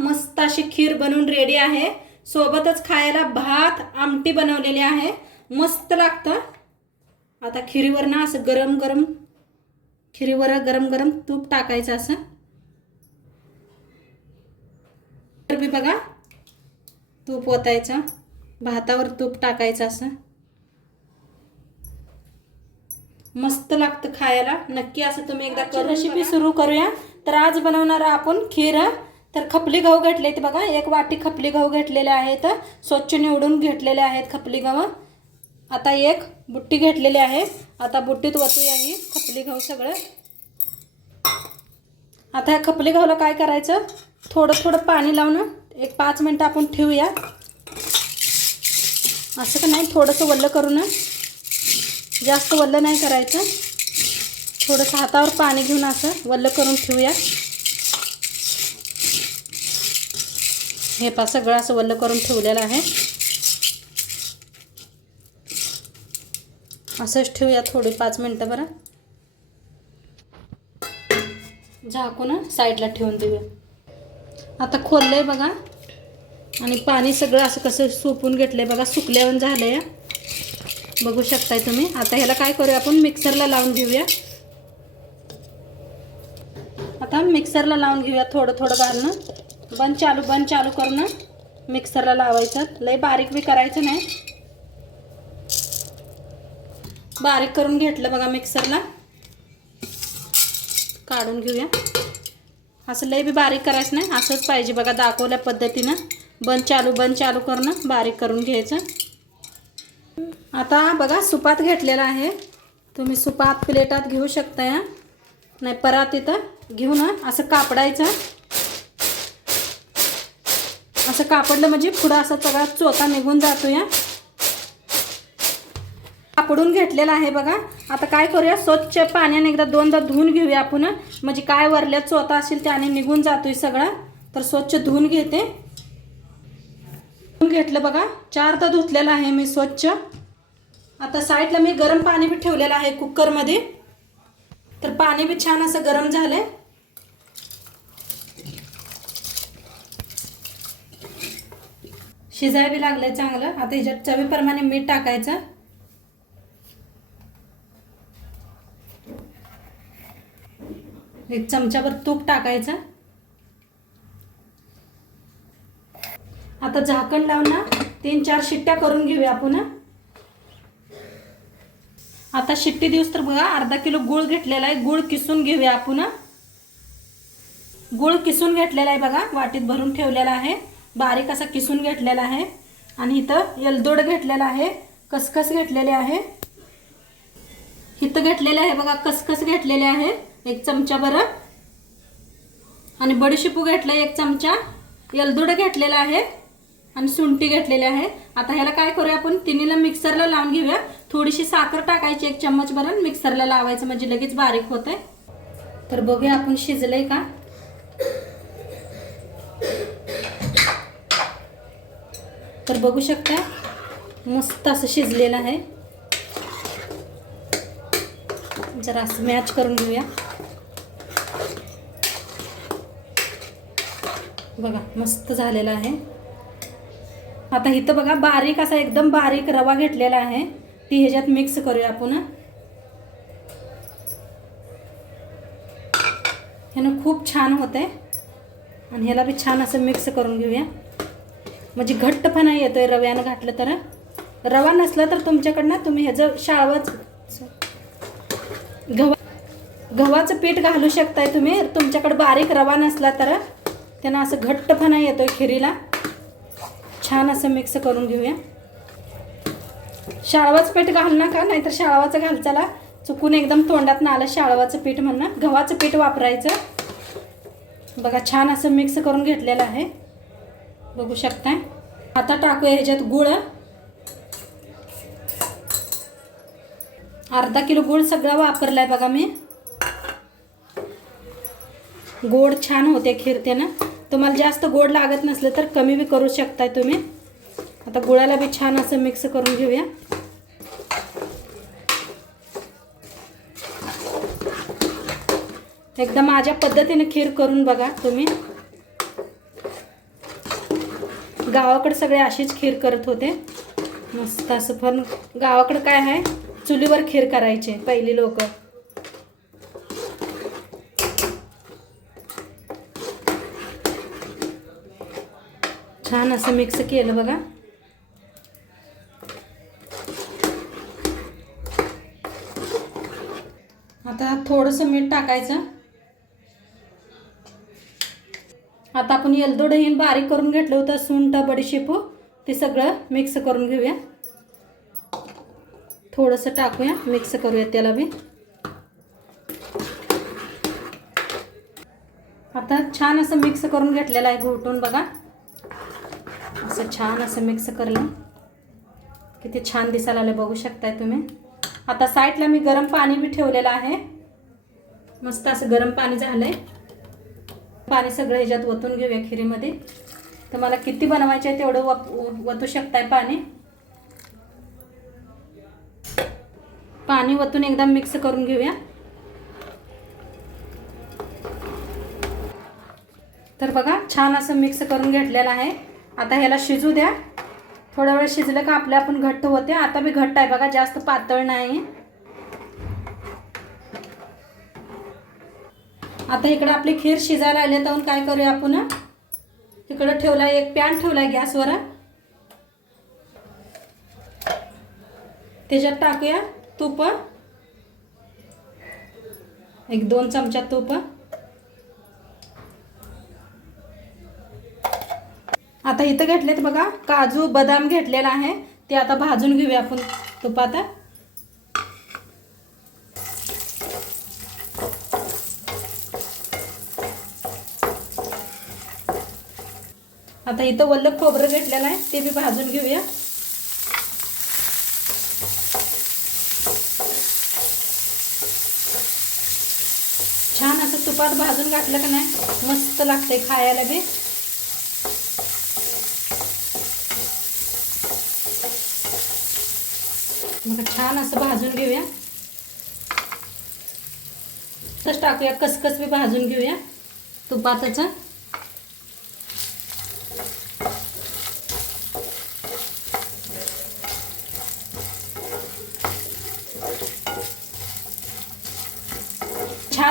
मस्त अशी खीर बनवून रेडी आहे. सोबतच खायला भात आमटी बनवलेली आहे. मस्त लागतं. आता खिरीवर ना असं गरम गरम खिरीवर गरम गरम तूप टाकायचं असं. तर बी बघा तूप ओतायचं. भातावर तूप टाकायचं असं. मस्त लागतं खायला. नक्की असं तुम्ही एकदा रेसिपी सुरू करूया. तर आज बनवणार आपण खीर. तर खपली गहू घेतले ते बघा. एक वाटी खपली गहू घेतलेले आहेत स्वच्छ निवडून घेतलेले आहेत खपली गहू. आता एक बुट्टी घेतलेली आहे. आता बुट्टीत वतूया ही खपली गहू सगळं. आता ह्या खपली गहूला काय करायचं? थोडं थोडं पाणी लावून एक पाच मिनटं आपण ठेवूया. असं का नाही? थोडंसं वल्लं करून जास्त वल्लं नाही करायचं. थोडंसं हातावर पाणी घेऊन असं वल्लं करून ठेवूया. हे पा सगळं असं वल्ल करून ठेवलेलं आहे. असंच ठेवूया थोडी पाच मिनटं बरं. झाकून साईडला ठेवून देऊया. आता खोललं आहे बघा. आणि पाणी सगळं असं कसं सुकून घेतलं आहे बघा सुकल्यावर झालंय बघू शकताय तुम्ही. आता ह्याला काय करूया आपण? मिक्सरला लावून घेऊया. आता मिक्सरला लावून घेऊया थोडं थोडं घालणं. बंद चालू बंद चालू करून मिक्सरला लावायचं. लय बारीक बी करायचं नाही. बारीक करून घेतलं बघा मिक्सरला. काढून घेऊया. असं लय बी बारीक करायचं नाही. असंच पाहिजे बघा दाखवल्या पद्धतीनं. बंद चालू बंद चालू करणं बारीक करून घ्यायचं. आता बघा सुपात घेतलेला आहे. तुम्ही सुपात प्लेटात घेऊ शकता या नाही परात इथं घेऊन असं कापडायचं. असं कापडलं म्हणजे पुढं असं सगळा चोथा निघून जातो या कापडून घेतलेला आहे बघा. आता काय करूया? स्वच्छ पाण्याने एकदा दोनदा धुवून घेऊया आपण. म्हणजे काय वरल्या चोथा असेल त्याने निघून जातोय सगळा. तर स्वच्छ धुवून घेते. धुवून घेतलं बघा. चारदा धुतलेलं आहे मी स्वच्छ. आता साईडला मी गरम पाणी बी ठेवलेलं आहे कुकरमध्ये. तर पाणी बी छान असं गरम झालं आहे शिजाय बी लागलं चांगलं. आता ह्याच्यात चवीप्रमाणे मीठ टाकायचं. एक चमच्यावर तूप टाकायचं. आता झाकण लावून ना तीन चार शिट्ट्या करून घेऊया आपण आता शिट्टी दिवस तर बघा अर्धा किलो गुळ घेतलेला आहे. गुळ किसून घेऊया आपण गुळ किसून घेतलेला आहे बघा वाटीत भरून ठेवलेला आहे. बारीक असा किसून घेतलेला आहे. आणि इथं एलदोड घेतलेला आहे. कसकस घेतलेले आहे. इथं घेतलेले आहे बघा कसकस घेतलेले आहे. एक चमचा बरं. आणि बडीशेपू घेतलं एक चमचा. एलदोड घेतलेला आहे. आणि सुंठी घेतलेली आहे. आता ह्याला काय करूया आपण? तिन्हीला मिक्सरला लावून घेऊया. थोडीशी साखर टाकायची एक चम्मच भरून मिक्सरला लावायचं म्हणजे लगेच बारीक होत आहे तर बघूया आपण शिजलंय का? तर बघू शकता मस्त असं शिजलेलं आहे. जरा असं मॅच करून घेऊया. बघा मस्त झालेलं आहे. आता इथं बघा बारीक असा एकदम बारीक रवा घेतलेला आहे. ती ह्याच्यात मिक्स करूया आपण. ह्यानं खूप छान होत आहे आणि ह्याला बी छान असं मिक्स करून घेऊया. म्हणजे घट्टपणा आहे रव्यानं घातलं तर रवा नसला तर तुमच्याकडनं तुम्ही ह्याचं शाळवाच गव्हा गव्हाचं पीठ घालू शकताय तुम्ही. तुमच्याकडे बारीक रवा नसला तर त्यांना असं घट्टपणा आहे खिरीला. छान असं मिक्स करून घेऊया. शाळवाचं पीठ घाल नका नाहीतर शाळवाचं घालचाला चुकून एकदम तोंडात आलं शाळवाचं पीठ म्हणणं. गव्हाचं पीठ वापरायचं. बघा छान असं मिक्स करून घेतलेलं आहे. बघू शकता आता टाकूया ह्याच्यात गुळ. अर्धा किलो गुळ सगळा वापरलाय बघा मी. गोड छान होते खीर त्यानं तुम्हाला जास्त गोड लागत नसलं तर कमी बी करू शकताय तुम्ही. आता गुळाला बी छान असं मिक्स करून घेऊया. एकदम माझ्या पद्धतीने खीर करून बघा तुम्ही. गावाकडे सगळे अशीच खीर करत होते. मस्त असं पण गावाकडं काय आहे? चुलीवर खीर करायचे पहिली लोक. छान असं मिक्स केलं बघा. आता थोडंसं मीठ टाकायचं. आता आपण येलदोड ही बारीक करून घेतलं होतं सुंठ बडीशेपू ते सगळं मिक्स करून घेऊया. थोडंसं टाकूया मिक्स करूया त्याला बी. आता छान असं मिक्स करून घेतलेलं आहे घोटून बघा. असं छान असं मिक्स करलं किती छान दिसायला आलं बघू शकताय तुम्ही. आता साईडला मी गरम पाणी बी ठेवलेलं आहे. मस्त असं गरम पाणी झालं आहे पाणी सगळं ह्याच्यात ओतून घेऊया खिरीमध्ये. तर मला किती बनवायचे आहे तेवढं वप वतू शकताय पाणी. पाणी वतून एकदा मिक्स करून घेऊया. तर बघा छान असं मिक्स करून घेतलेलं आहे. आता ह्याला शिजू द्या. थोडा वेळ शिजलं का आपल्या आपण घट्ट होते. आता बी घट्ट आहे. बघा जास्त पातळ नाही. आता इकडं आपली खीर शिजायला आली तर काय करूया आपण इकडं ठेवला एक पॅन ठेवलाय गॅसवर त्याच्यात टाकूया तूप एक दोन चमचा तूप आता इथं घेतलेत बघा काजू बदाम घेतलेला आहे ते आता भाजून घेऊया आपण तुपात आता इथं वल्ल खोबरं घेतलेलं आहे ते बी भाजून घेऊया. छान असं तुपात भाजून घातलं का नाही मस्त लागतंय खायला बी. मग छान असं भाजून घेऊया. तसं टाकूया कसकस बी भाजून घेऊया तुपातच.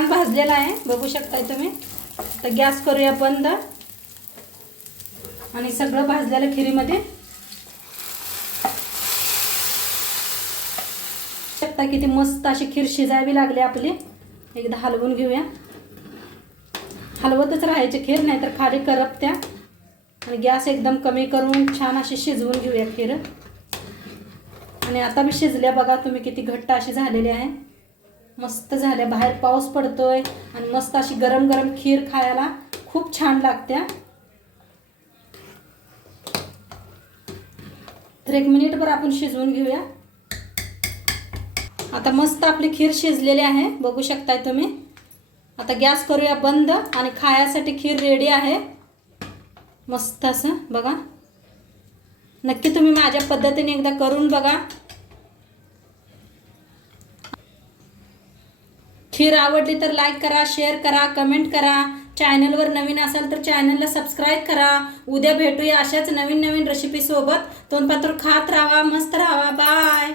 छान भाजलेला आहे बघू शकताय तुम्ही. तर गॅस करूया बंद. आणि सगळं भाजलेलं खिरीमध्ये. शकता किती मस्त अशी खीर शिजावी लागली आपली. एकदा हलवून घेऊया. हलवतच राहायची खीर नाहीतर खाली करपत्या. आणि गॅस एकदम कमी करून छान अशी शिजवून घेऊया खीर. आणि आता मी शिजल्या बघा तुम्ही किती घट्ट अशी झालेली आहे. मस्त झाल्या. बाहेर पाऊस पडतोय आणि मस्त अशी गरम गरम खीर खायला खूप छान लागत्या. तर एक मिनिटभर आपण शिजवून घेऊया. आता मस्त आपली खीर शिजलेली आहे. बघू शकताय तुम्ही. आता गॅस करूया बंद आणि खायासाठी खीर रेडी आहे. मस्त असं बघा. नक्की तुम्ही माझ्या पद्धतीने एकदा करून बघा. खीर आवडली तर लाईक करा शेअर करा कमेंट करा. चॅनलवर नवीन असाल तर चॅनलला सबस्क्राईब करा. उद्या भेटूया अशाच नवीन नवीन रेसिपीसोबत तोंडपात्र खात राहा मस्त राहा. बाय